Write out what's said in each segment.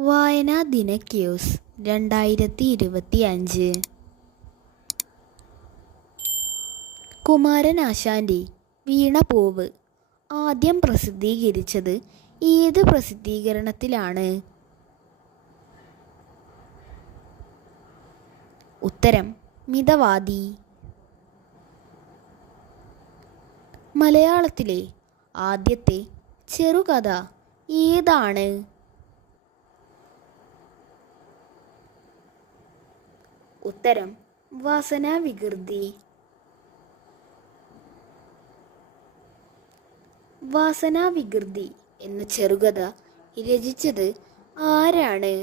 വായനാ ദിന ക്യൂസ് രണ്ടായിരത്തി ഇരുപത്തി അഞ്ച് കുമാരനാശാന്റെ വീണപൂവ് ആദ്യം പ്രസിദ്ധീകരിച്ചത് ഏത് പ്രസിദ്ധീകരണത്തിലാണ്? ഉത്തരം മിതവാദി. മലയാളത്തിലെ ആദ്യത്തെ ചെറുകഥ ഏതാണ്? ഉത്തരം വാസനാവികൃതി. വാസനാവികൃതി എന്ന ചെറുകഥ രചിച്ചത് ആരാണ്?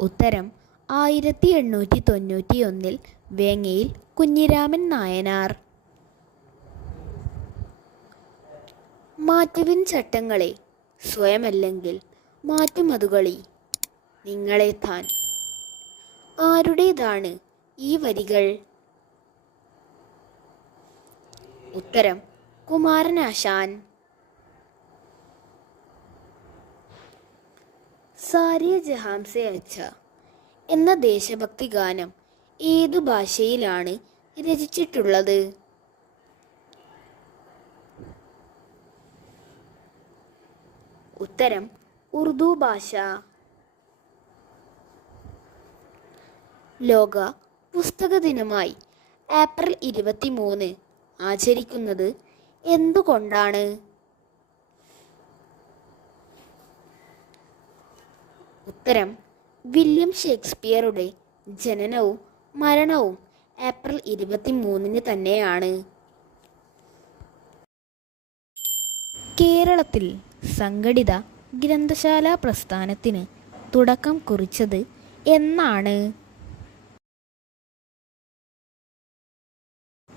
ഉത്തരം ആയിരത്തി എണ്ണൂറ്റി തൊണ്ണൂറ്റി ഒന്നിൽ വേങ്ങയിൽ കുഞ്ഞിരാമൻ നായനാർ. മാറ്റുവിൻ ചട്ടങ്ങളെ സ്വയമല്ലെങ്കിൽ മാറ്റുമതുകളി നിങ്ങളെ താൻ. ആരുടേതാണ് ഈ വരികൾ? ഉത്തരം കുമാരനാശാൻ സാരിയ ജഹാംസെ അച്ഛ എന്ന ദേശഭക്തി ഗാനം ഏതു ഭാഷയിലാണ് രചിച്ചിട്ടുള്ളത്? ഉത്തരം ഉറുദു ഭാഷ. ലോക പുസ്തക ദിനമായി ഏപ്രിൽ ഇരുപത്തി മൂന്ന് ആചരിക്കുന്നത് എന്തുകൊണ്ടാണ്? ഉത്തരം വില്യം ഷേക്സ്പിയറുടെ ജനനവും മരണവും ഏപ്രിൽ ഇരുപത്തി മൂന്നിന് തന്നെയാണ്. കേരളത്തിൽ സംഘടിത ഗ്രന്ഥശാല പ്രസ്ഥാനത്തിന് തുടക്കം കുറിച്ചത് എന്നാണ്.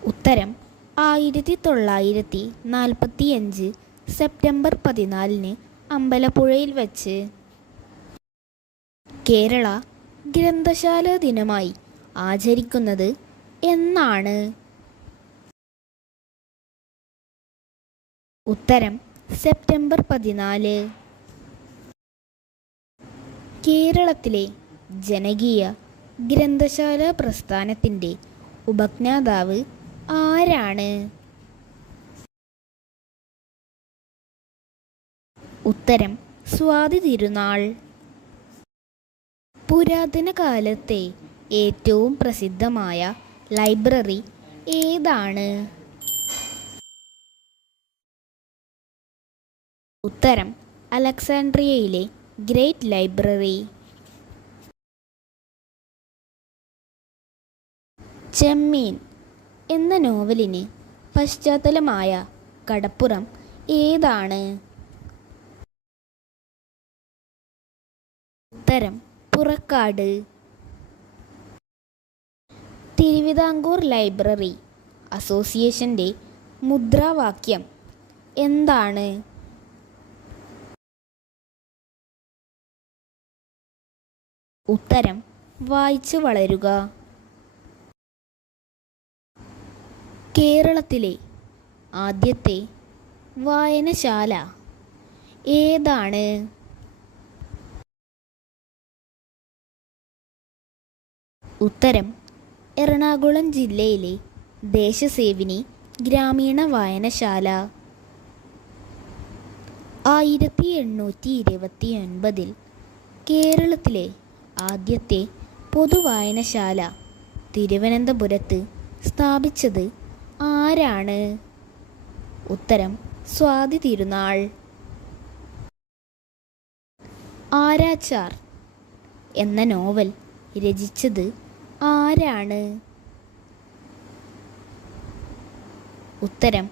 ഉത്തരം ആയിരത്തി തൊള്ളായിരത്തി നാൽപ്പത്തിയഞ്ച് സെപ്റ്റംബർ പതിനാലിന് അമ്പലപ്പുഴയിൽ വച്ച്. കേരള ഗ്രന്ഥശാല ദിനമായി ആചരിക്കുന്നത് എന്നാണ്. ഉത്തരം സെപ്റ്റംബർ പതിനാല്. കേരളത്തിലെ ജനകീയ ഗ്രന്ഥശാല പ്രസ്ഥാനത്തിന്റെ ഉപജ്ഞാതാവ് ആരാണ്? ഉത്തരം സ്വാതി തിരുനാൾ. പുരാതന കാലത്തെ ഏറ്റവും പ്രസിദ്ധമായ ലൈബ്രറി ഏതാണ്? ഉത്തരം അലക്സാൻഡ്രിയയിലെ ഗ്രേറ്റ് ലൈബ്രറി. ചെമ്മീൻ എന്ന നോവലിന് പശ്ചാത്തലമായ കടപ്പുറം ഏതാണ്? ഉത്തരം പുറക്കാട്. തിരുവിതാംകൂർ ലൈബ്രറി അസോസിയേഷന്റെ മുദ്രാവാക്യം എന്താണ്? ഉത്തരം വായിച്ചു വളരുക. കേരളത്തിലെ ആദ്യത്തെ വായനശാല ഏതാണ്? ഉത്തരം എറണാകുളം ജില്ലയിലെ ദേശസേവിനി ഗ്രാമീണ വായനശാല. ആയിരത്തി എണ്ണൂറ്റി ഇരുപത്തി ഒൻപതിൽ കേരളത്തിലെ ആദ്യത്തെ പൊതുവായനശാല തിരുവനന്തപുരത്ത് സ്ഥാപിച്ചത് ആരാണ്? ഉത്തരം സ്വാതി തിരുനാൾ. ആരാച്ചാർ എന്ന നോവൽ രചിച്ചത് ആരാണ്? ഉത്തരം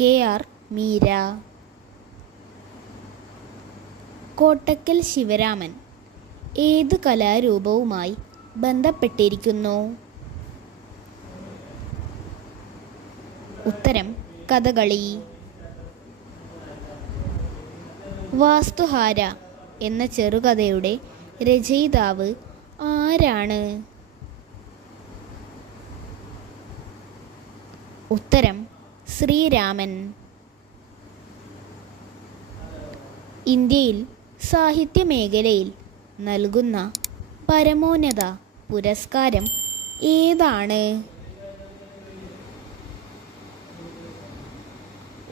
കെ ആർ മീര. കോട്ടക്കൽ ശിവരാമൻ. ഏത് കലാരൂപവുമായി ബന്ധപ്പെട്ടിരിക്കുന്നു? ഉത്തരം കഥകളി. വാസ്തുഹാര എന്ന ചെറുകഥയുടെ രചയിതാവ് ആരാണ്? ഉത്തരം ശ്രീരാമൻ. ഇന്ത്യയിൽ സാഹിത്യ മേഖലയിൽ നൽകുന്ന പരമോന്നത പുരസ്കാരം ഏതാണ്?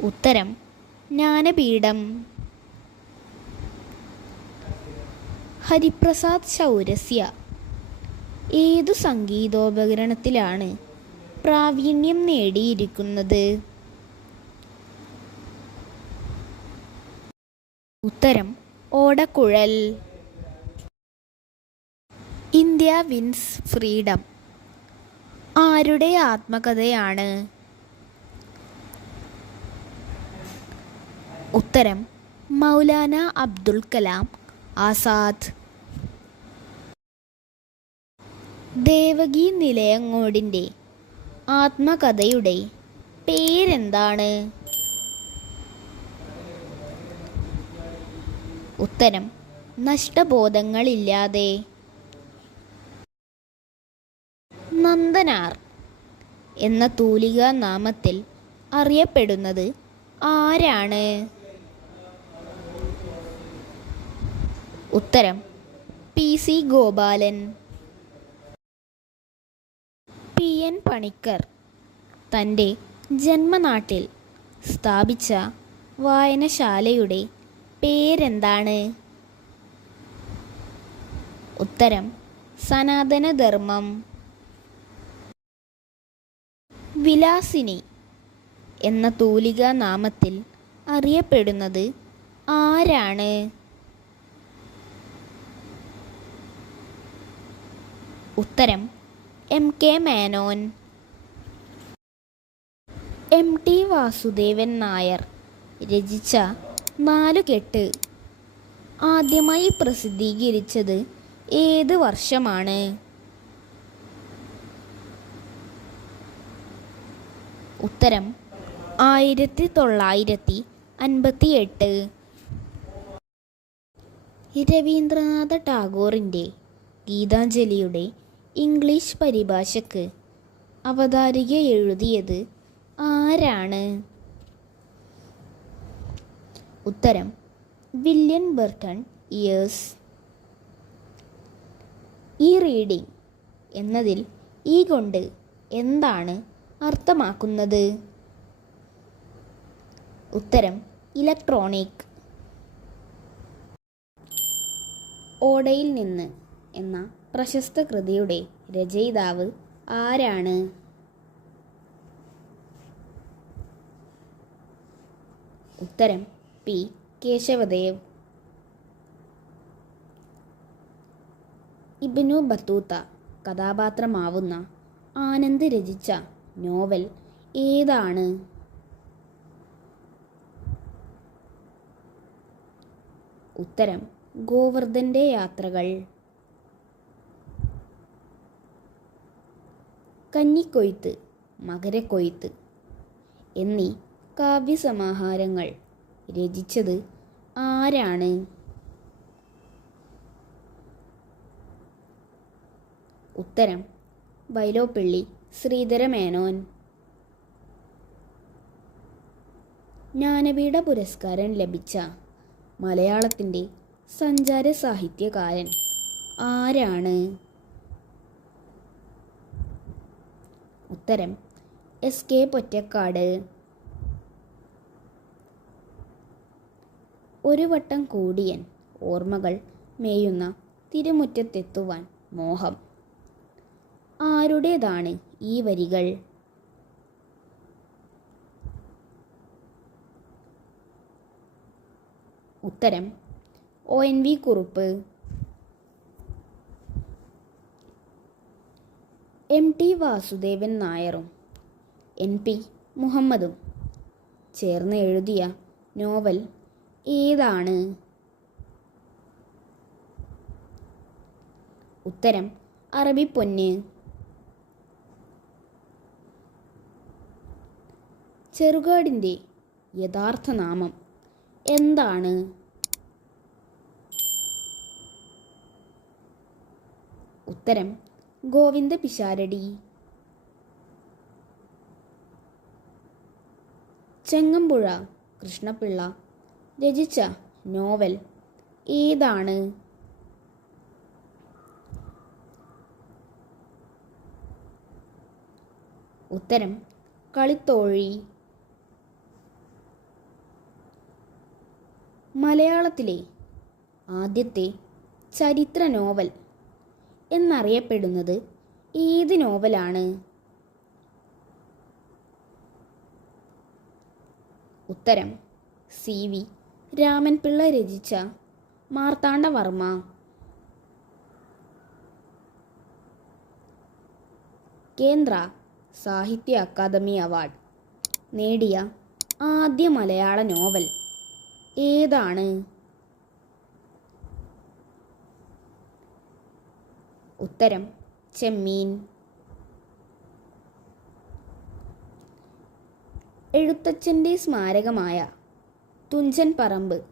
ഉത്തരം ജ്ഞാനപീഠം. ഹരിപ്രസാദ് ശൗരസ്യ. ഏതു സംഗീതോപകരണത്തിലാണ് പ്രാവീണ്യം നേടിയിരിക്കുന്നത്? ഉത്തരം ഓടക്കുഴൽ. India wins freedom. ആരുടെ ആത്മകഥയാണ്? ഉത്തരം മൗലാന അബ്ദുൽ കലാം ആസാദ്. ദേവകി നിലയങ്ങോടിന്റെ ആത്മകഥയുടെ പേരെന്താണ്? ഉത്തരം നഷ്ടബോധങ്ങളില്ലാതെ. നന്ദനാർ എന്ന തൂലിക നാമത്തിൽ അറിയപ്പെടുന്നത് ആരാണ്? ഉത്തരം P C Gopalan. P N Panicker തന്റെ ജന്മനാട്ടിൽ സ്ഥാപിച്ച വായനശാലയുടെ പേരെന്താണ്? ഉത്തരം സനാതനധർമ്മം. വിലാസിനി എന്ന തൂലികാ നാമത്തിൽ അറിയപ്പെടുന്നത് ആരാണ്? ഉത്തരം M K Menon. M T Vasudevan Nair രചിച്ച നാലുകെട്ട്. ആദ്യമായി പ്രസിദ്ധീകരിച്ചത് ഏത് വർഷമാണ്? ഉത്തരം ആയിരത്തി തൊള്ളായിരത്തി അൻപത്തി എട്ട് രവീന്ദ്രനാഥ ടാഗോറിന്റെ ഗീതാഞ്ജലിയുടെ ഇംഗ്ലീഷ് പരിഭാഷയ്ക്ക് അവതാരിക എഴുതിയത് ആരാണ്? ഉത്തരം വില്യൻ ബർട്ടൺ ഇയേഴ്സ്. ഈ റീഡിംഗ് എന്നതിൽ ഈ കൊണ്ട് എന്താണ് അർത്ഥമാക്കുന്നത്? ഉത്തരം ഇലക്ട്രോണിക്. ഓടയിൽ നിന്ന് എന്ന പ്രശസ്ത കൃതിയുടെ രചയിതാവ് ആരാണ്? ഉത്തരം പി. കേശവദേവ്. ഇബ്നു ബത്തൂത്ത കഥാപാത്രമാവുന്ന ആനന്ദ് രചിച്ച നോവൽ ഏതാണ്? ഉത്തരം ഗോവർദ്ധന്റെ യാത്രകൾ. കന്നിക്കൊയ്ത്ത് മകരക്കൊയ്ത്ത് എന്നീ കാവ്യസമാഹാരങ്ങൾ രചിച്ചത് ആരാണ്? ഉത്തരം വൈലോപ്പിള്ളി ശ്രീധരമേനോൻ ജ്ഞാനപീഠ പുരസ്കാരം ലഭിച്ച മലയാളത്തിന്റെ സഞ്ചാര സാഹിത്യകാരൻ ആരാണ്? ഉത്തരം എസ് കെ പൊറ്റക്കാട്. ഒരു വട്ടം കൂടിയൻ ഓർമ്മകൾ മേയുന്ന തിരുമുറ്റത്തെത്തുവാൻ മോഹം. ആരുടേതാണ് ഈ വരികൾ. ഉത്തരം O N V Kurup. M T Vasudevan നായറും N P മുഹമ്മദും ചേർന്ന് എഴുതിയ നോവൽ ഏതാണ്? ഉത്തരം അറബിപ്പൊന്ന് ചെറുകാടിന്റെ യഥാർത്ഥ നാമം എന്താണ്? ഉത്തരം ഗോവിന്ദ പിഷാരടി. ചെങ്ങമ്പുഴ കൃഷ്ണപിള്ള. രചിച്ച നോവൽ ഏതാണ്? ഉത്തരം കളിത്തോഴി. മലയാളത്തിലെ ആദ്യത്തെ ചരിത്ര നോവൽ എന്നറിയപ്പെടുന്നത് ഏത് നോവലാണ്? ഉത്തരം സി. വി. രാമൻപിള്ള രചിച്ച മാർത്താണ്ഡവർമ്മ. കേന്ദ്ര സാഹിത്യ അക്കാദമി അവാർഡ് നേടിയ ആദ്യ മലയാള നോവൽ. ഏതാണ്? ഉത്തരം ചെമ്മീൻ. എഴുത്തച്ഛന്റെ സ്മാരകമായ തുഞ്ചൻ പറമ്പ്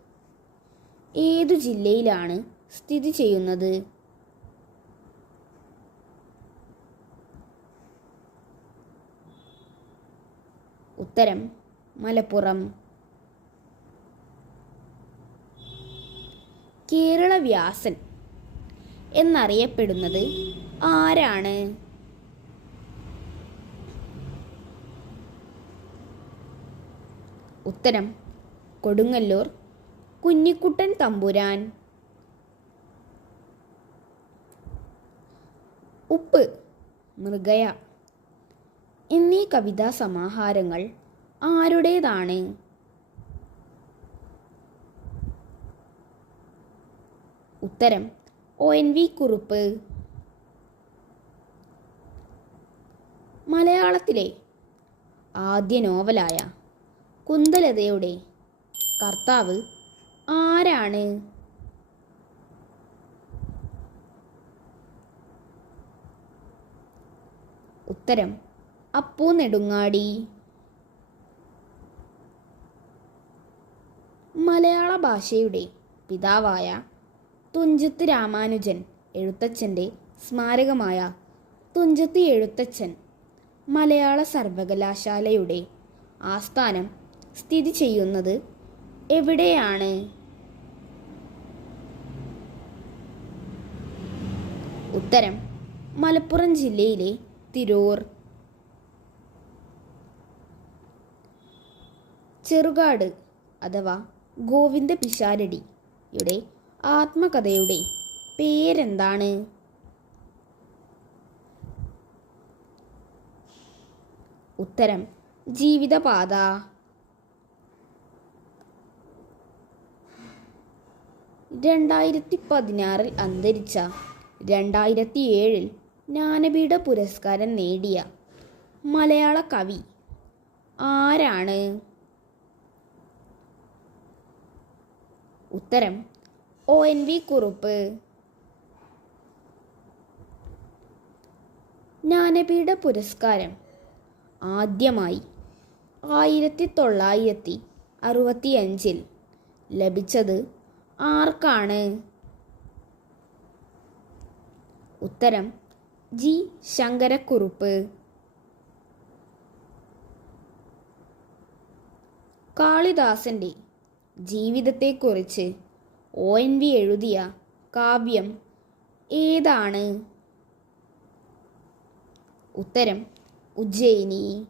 ഏതു ജില്ലയിലാണ് സ്ഥിതി ചെയ്യുന്നത്? ഉത്തരം മലപ്പുറം. കേരള വ്യാസൻ എന്നറിയപ്പെടുന്നത് ആരാണ്? ഉത്തരം കൊടുങ്ങല്ലൂർ കുഞ്ഞിക്കുട്ടൻ തമ്പുരാൻ. ഉപ്പ് മൃഗയ എന്നീ കവിതാ സമാഹാരങ്ങൾ ആരുടേതാണ്? ഉത്തരം. O N V Kurup. മലയാളത്തിലെ ആദ്യ നോവലായ കുന്തലതയുടെ കർത്താവ് ആരാണ്? ഉത്തരം അപ്പു നെടുങ്ങാടി. മലയാള ഭാഷയുടെ പിതാവായ തുഞ്ചത്ത് രാമാനുജൻ എഴുത്തച്ഛന്റെ സ്മാരകമായ തുഞ്ചത്ത് എഴുത്തച്ഛൻ മലയാള സർവകലാശാലയുടെ ആസ്ഥാനം സ്ഥിതി ചെയ്യുന്നത് എവിടെയാണ്? ഉത്തരം മലപ്പുറം ജില്ലയിലെ തിരൂർ. ചെറുകാട് അഥവാ ഗോവിന്ദ പിഷാരടിയുടെ ആത്മകഥയുടെ പേരെന്താണ്? ഉത്തരം ജീവിതപാത. രണ്ടായിരത്തി പതിനാറിൽ അന്തരിച്ച രണ്ടായിരത്തി ഏഴിൽ ജ്ഞാനപീഠ പുരസ്കാരം നേടിയ മലയാള കവി ആരാണ്? ഉത്തരം O N V Kurup. Jnanpith പുരസ്കാരം. ആദ്യമായി ആയിരത്തി തൊള്ളായിരത്തി അറുപത്തിയഞ്ചിൽ ലഭിച്ചത് ആർക്കാണ്? ഉത്തരം ജി ശങ്കരക്കുറുപ്പ്. കാളിദാസന്റെ ജീവിതത്തെക്കുറിച്ച് ഒ എൻ വി എഴുതിയ കാവ്യം ഏതാണ്? ഉത്തരം ഉജ്ജയിനി.